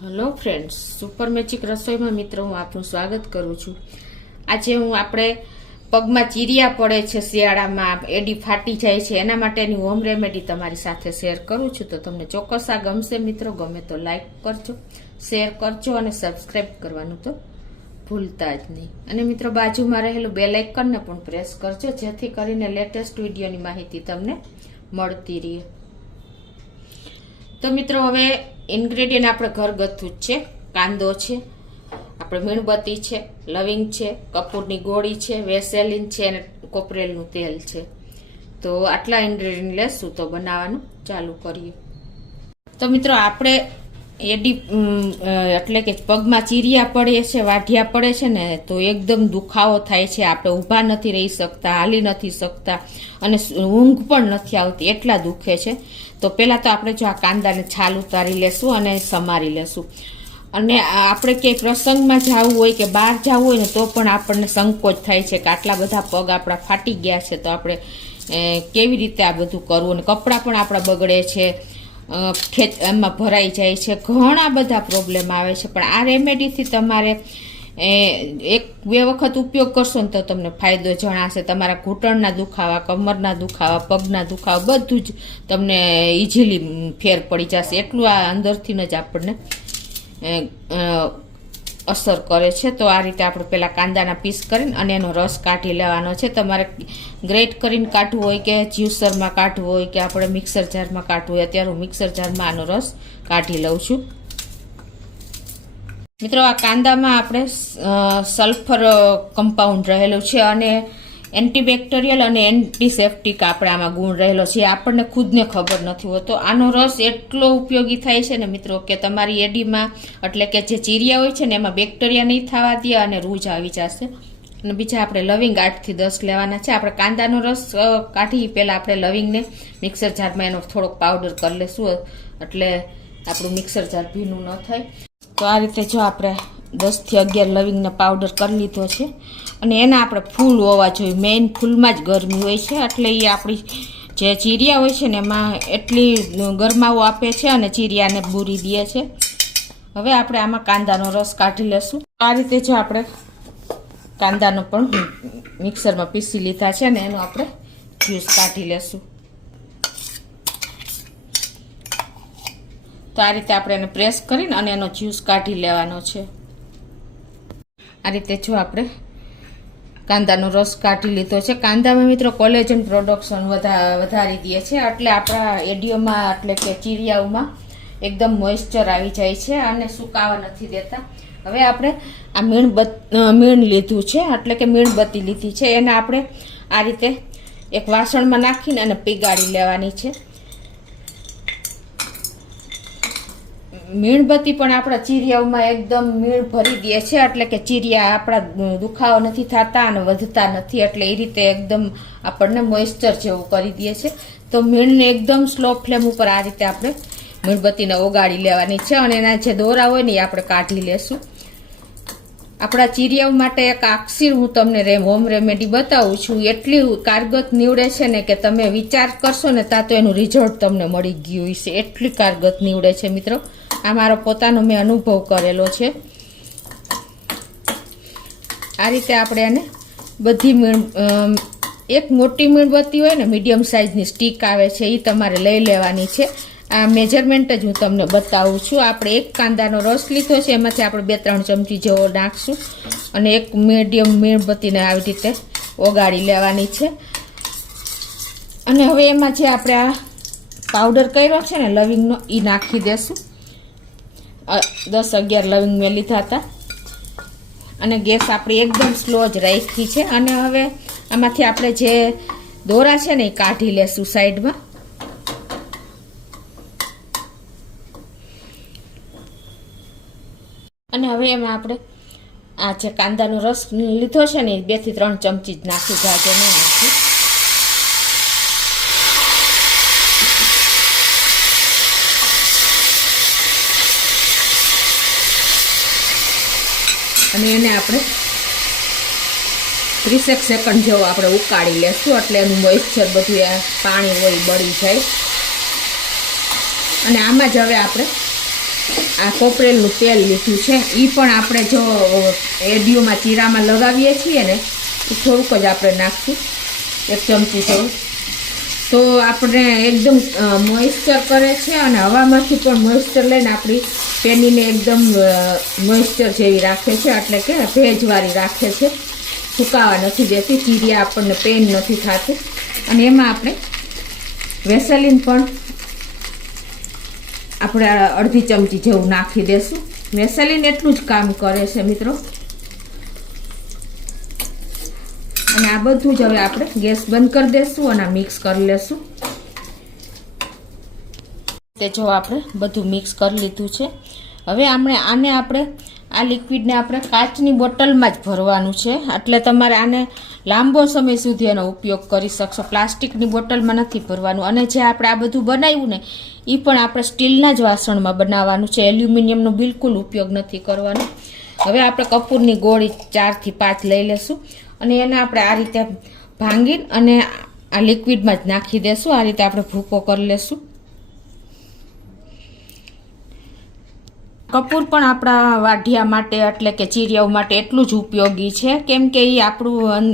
Hello friends, super magic રસોઈમાં મિત્રો હું આપનું સ્વાગત કરું છું। આજે હું આપણે પગમાં ચીરિયા પડે છે, શિયાળામાં એડી ફાટી જાય છે, એના માટેની હોમ રેમેડી તમારી સાથે શેર કરું છું। તો તમને ચોક્કસ આ ગમશે મિત્રો। ગમે તો લાઈક કરજો, શેર કરજો અને સબસ્ક્રાઈબ કરવાનું તો ભૂલતા જ નહીં। અને મિત્રો બાજુમાં રહેલું બેલ આઇકનને પણ પ્રેસ કરજો, જેથી કરીને લેટેસ્ટ વિડીયોની માહિતી તમને મળતી રહે। તો મિત્રો હવે ઇન્ગ્રેડિયન્ટ આપણે ઘરગથ્થું જ છે। કાંદો છે, આપણે મીણબત્તી છે, લવિંગ છે, કપૂરની ગોળી છે, વેસેલિન છે અને કોપરેલનું તેલ છે। તો આટલા ઇન્ગ્રેડિયન્ટ લેશું તો બનાવવાનું ચાલુ કરીએ। તો મિત્રો આપણે એડી એટલે કે પગમાં ચીરિયા પડે છે, વાઢિયા પડે છે ને, તો એકદમ દુખાવો થાય છે, આપણે ઊભા નથી રહી શકતા, હાલી નથી શકતા અને ઊંઘ પણ નથી આવતી, એટલા દુખે છે। તો પહેલાં તો આપણે જો આ કાંદાને છાલ ઉતારી લેશું અને સમારી લેશું। અને આપણે ક્યાંય પ્રસંગમાં જવું હોય કે બહાર જવું હોય ને તો પણ આપણને સંકોચ થાય છે કે આટલા બધા પગ આપણા ફાટી ગયા છે, તો આપણે કેવી રીતે આ બધું કરવું, અને કપડાં પણ આપણા બગડે છે, એમાં ભરાઈ જાય છે, ઘણા બધા પ્રોબ્લેમ આવે છે। પણ આ રેમેડીથી તમારે એક બે વખત ઉપયોગ કરશો ને તો તમને ફાયદો જણાશે। તમારા ઘૂંટણના દુખાવા, કમરના દુખાવા, પગના દુખાવા બધું જ તમને ઇઝીલી ફેર પડી જશે, એટલું આ અંદરથી જ આપણને અસર કરે છે। તો આ રીતે આપણે પહેલાં કાંદાના પીસ કરીને અને એનો રસ કાઢી લેવાનો છે। તમારે ગ્રેટ કરીને કાઢવું હોય કે જ્યુસરમાં કાઢવું હોય કે આપણે મિક્સર જારમાં કાઢવું હોય, અત્યારે હું મિક્સર જારમાં આનો રસ કાઢી લઉં છું। મિત્રો આ કાંદામાં આપણે સલ્ફર કમ્પાઉન્ડ રહેલું છે અને એન્ટીબેક્ટેરિયલ અને એન્ટીસેપ્ટિક આપણે આમાં ગુણ રહેલો છે, આપણને ખુદને ખબર નથી હોતો। આનો રસ એટલો ઉપયોગી થાય છે ને મિત્રો કે તમારી એડીમાં એટલે કે જે ચીરિયા હોય છે ને એમાં બેક્ટેરિયા નહીં થવા દે અને રૂજ આવી જશે। અને બીજા આપણે લવિંગ 8 થી 10 લેવાના છે। આપણે કાંદાનો રસ કાઢી પહેલાં આપણે લવિંગને મિક્સર જારમાં એનો થોડોક પાવડર કરી લેશું, એટલે આપણું મિક્સર જાર ભીનું ન થાય। તો આ રીતે જો આપણે 10 થી 11 લવિંગનો પાવડર કરી લીધો છે અને એના આપણે ફૂલ હોવા જોઈએ, મેઇન ફૂલમાં જ ગરમી હોય છે, એટલે એ આપણી જે ચીરિયા હોય છે ને એમાં એટલી ગરમાવો આપે છે અને ચીરિયાને બૂરી દે છે। હવે આપણે આમાં કાંદાનો રસ કાઢી લેશું। આ રીતે જો આપણે કાંદાનો પણ મિક્સરમાં પીસી લીધા છે અને એનો આપણે જ્યુસ કાઢી લેશું। તો આ રીતે આપણે એને પ્રેસ કરીને અને એનો જ્યુસ કાઢી લેવાનો છે। આ રીતે જો આપણે કાંદાનો રસ કાઢી લીધો છે। કાંદામાં મિત્રો કોલેજન પ્રોડક્શન વધારી દે છે, એટલે આપણા એડીઓમાં એટલે કે ચીરિયાઓમાં એકદમ મોઇશ્ચર આવી જાય છે અને સુકાવા નથી દેતા। હવે આપણે આ મીણ લીધું છે, એટલે કે મીણબત્તી લીધી છે, એને આપણે આ રીતે એક વાસણમાં નાખીને અને પીગાળી લેવાની છે। મીણબત્તી પણ આપણા ચીરિયાઓમાં એકદમ મીણ ભરી દે છે, એટલે કે ચીરિયા આપણા દુખાવો નથી થતા અને વધતા નથી, એટલે એ રીતે એકદમ આપણને મોઇશ્ચર જેવું કરી દે છે। તો મીણને એકદમ સ્લો ફ્લેમ ઉપર આ રીતે આપણે મીણબત્તીને ઓગાળી લેવાની છે અને એના જે દોરા હોય ને એ આપણે કાઢી લેશું। આપણા ચીરિયાઓ માટે એક આક્ષીર હું તમને હોમ રેમેડી બતાવું છું, એટલી કારગત નીવડે છે ને કે તમે વિચાર કરશો ને ત્યાં તો એનું રિઝલ્ટ તમને મળી ગયું હશે, એટલી કારગત નીવડે છે મિત્રો। આ મારો પોતાનો મેં અનુભવ કરેલો છે। આ રીતે આપણે એને બધી એક મોટી મીણબત્તી હોય ને, મીડિયમ સાઇઝની સ્ટીક આવે છે, એ તમારે લઈ લેવાની છે। આ મેજરમેન્ટ જ હું તમને બતાવું છું। આપણે એક કાંદાનો રસ લીધો છે, એમાંથી આપણે 2-3 ચમચી જેવો નાખશું અને એક મીડિયમ મીણબત્તીને આવી રીતે ઓગાળી લેવાની છે। અને હવે એમાં જે આપણે આ પાવડર કર્યો છે ને લવિંગનો, એ નાખી દેશું। 10-11 લવિંગ મેં લીધા હતા અને ગેસ આપણી એકદમ સ્લો જ રાખી છે। અને હવે આમાંથી આપણે જે દોરા છે ને એ કાઢી લેશું સાઈડમાં। અને હવે એમાં આપણે આ જે કાંદાનો રસ લીધો છે ને એ 2 થી 3 ચમચી જ નાખી, જાજો નહીં નાખી। અને એને આપણે 30 સેકન્ડ જેવો આપણે ઉકાળી લેશું, એટલે એનું મોઇશ્ચર બધું પાણી હોય બળી જાય। અને આમાં જ હવે આપણે આ કોપરેલનું તેલ લીધું છે. એ પણ આપણે જો એડીઓમાં ચીરામાં લગાવીએ છીએ ને એ થોડુંક જ આપણે નાખશું, 1 ચમચી થોડું. તો આપણે એકદમ મોઇસ્ચર કરે છે અને હવામાંથી પણ મોઇસ્ચર લઈને આપણી પેનીને એકદમ મોઇસ્ચર જેવી રાખે છે, એટલે કે ભેજવાળી રાખે છે, સુકાવા નથી દેતી, ચીરિયા આપણને પેન નથી થતું. અને એમાં આપણે વેસલીન પણ આપણે અડધી ચમચી જેવું નાખી દેશું. વેસલીન એટલું જ કામ કરે છે મિત્રો. અને આ બધું જ હવે આપણે ગેસ બંધ કરી દેશું અને મિક્સ કરી લેશું. તે જો આપણે બધું મિક્સ કરી લીધું છે. હવે આને આપણે આ લિક્વિડને આપણે કાચની બોટલમાં જ ભરવાનું છે, એટલે તમારે આને લાંબો સમય સુધી એનો ઉપયોગ કરી શકશો. પ્લાસ્ટિકની બોટલમાં નથી ભરવાનું. અને જે આપણે આ બધું બનાવ્યું ને એ પણ આપણે સ્ટીલના જ વાસણમાં બનાવવાનું છે, એલ્યુમિનિયમનો બિલકુલ ઉપયોગ નથી કરવાનો. હવે આપણે કપૂરની ગોળી 4 થી 5 લઈ લેશું અને એને આપણે આ રીતે ભાંગીને અને આ લિક્વિડમાં જ નાખી દેશું. આ રીતે આપણે ભૂકો કરી લેશું. કપૂર પણ આપણા વાઢિયા માટે એટલે કે ચીરિયાઓ માટે એટલું જ ઉપયોગી છે, કેમ કે એ આપણું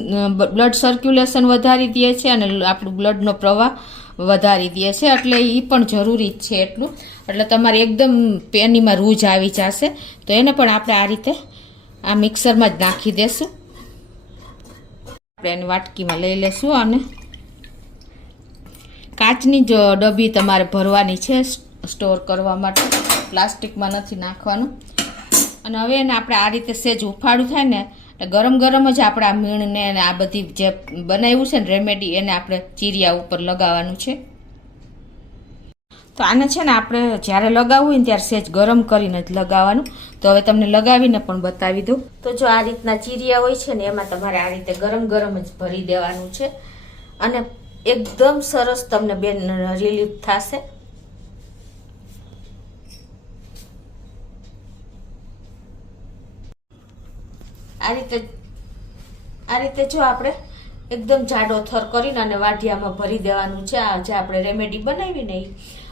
બ્લડ સર્ક્યુલેશન વધારી દે છે અને આપણું બ્લડનો પ્રવાહ વધારી દે છે, એટલે એ પણ જરૂરી જ છે એટલું. એટલે તમારે એકદમ પેનીમાં રૂજ આવી જશે. તો એને પણ આપણે આ રીતે આ મિક્સરમાં જ નાખી દેશું. આપણે એની વાટકીમાં લઈ લેશું અને કાચની જ ડબ્બી તમારે ભરવાની છે સ્ટોર કરવા માટે, પ્લાસ્ટિકમાં નથી નાખવાનું. અને હવે એને આપણે આ રીતે સેજ ઉફાળું થાય ને ગરમ ગરમ જ આપણે આ મીણને અને આ બધી જે બનાવ્યું છે ને રેમેડી એને આપણે ચીરિયા ઉપર લગાવવાનું છે. તો આને છે ને આપણે જ્યારે લગાવવું હોય ને ત્યારે સેજ ગરમ કરીને જ લગાવવાનું. તો હવે તમને લગાવીને પણ બતાવી દઉં. તો જો આ રીતના ચીરિયા હોય છે ને એમાં તમારે આ રીતે ગરમ ગરમ જ ભરી દેવાનું છે અને એકદમ સરસ તમને બેન રિલીફ થશે. આ રીતે જો આપણે એકદમ જાડો થર કરીને અને વાઢિયામાં ભરી દેવાનું છે આ જે આપણે રેમેડી બનાવી ને.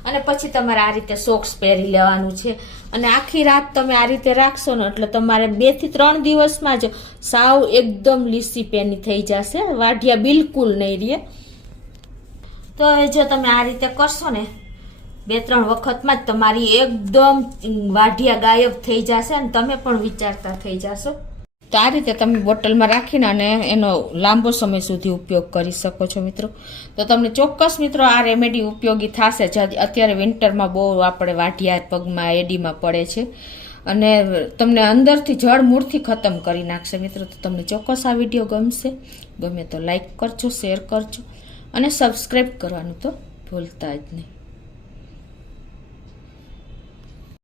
અને પછી તમારે આ રીતે સોક્સ પહેરી લેવાનું છે અને આખી રાત તમે આ રીતે રાખશો ને એટલે તમારે 2 થી 3 દિવસમાં જ સાવ એકદમ લીસી પેની થઈ જશે, વાઢિયા બિલકુલ નહીં રહે. તો જો તમે આ રીતે કરશો ને 2-3 વખતમાં જ તમારી એકદમ વાઢિયા ગાયબ થઈ જશે અને તમે પણ વિચારતા થઈ જશો. તો આ રીતે તમે બોટલમાં રાખીને અને એનો લાંબો સમય સુધી ઉપયોગ કરી શકો છો મિત્રો. તો તમને ચોક્કસ મિત્રો આ રેમેડી ઉપયોગી થશે. અત્યારે વિન્ટરમાં બહુ આપણે વાઢિયા પગમાં એડીમાં પડે છે અને તમને અંદરથી જળ મૂળથી ખતમ કરી નાખશે મિત્રો. તો તમને ચોક્કસ આ વિડીયો ગમશે. ગમે તો લાઈક કરજો, શેર કરજો અને સબસ્ક્રાઈબ કરવાનું તો ભૂલતા જ નહીં.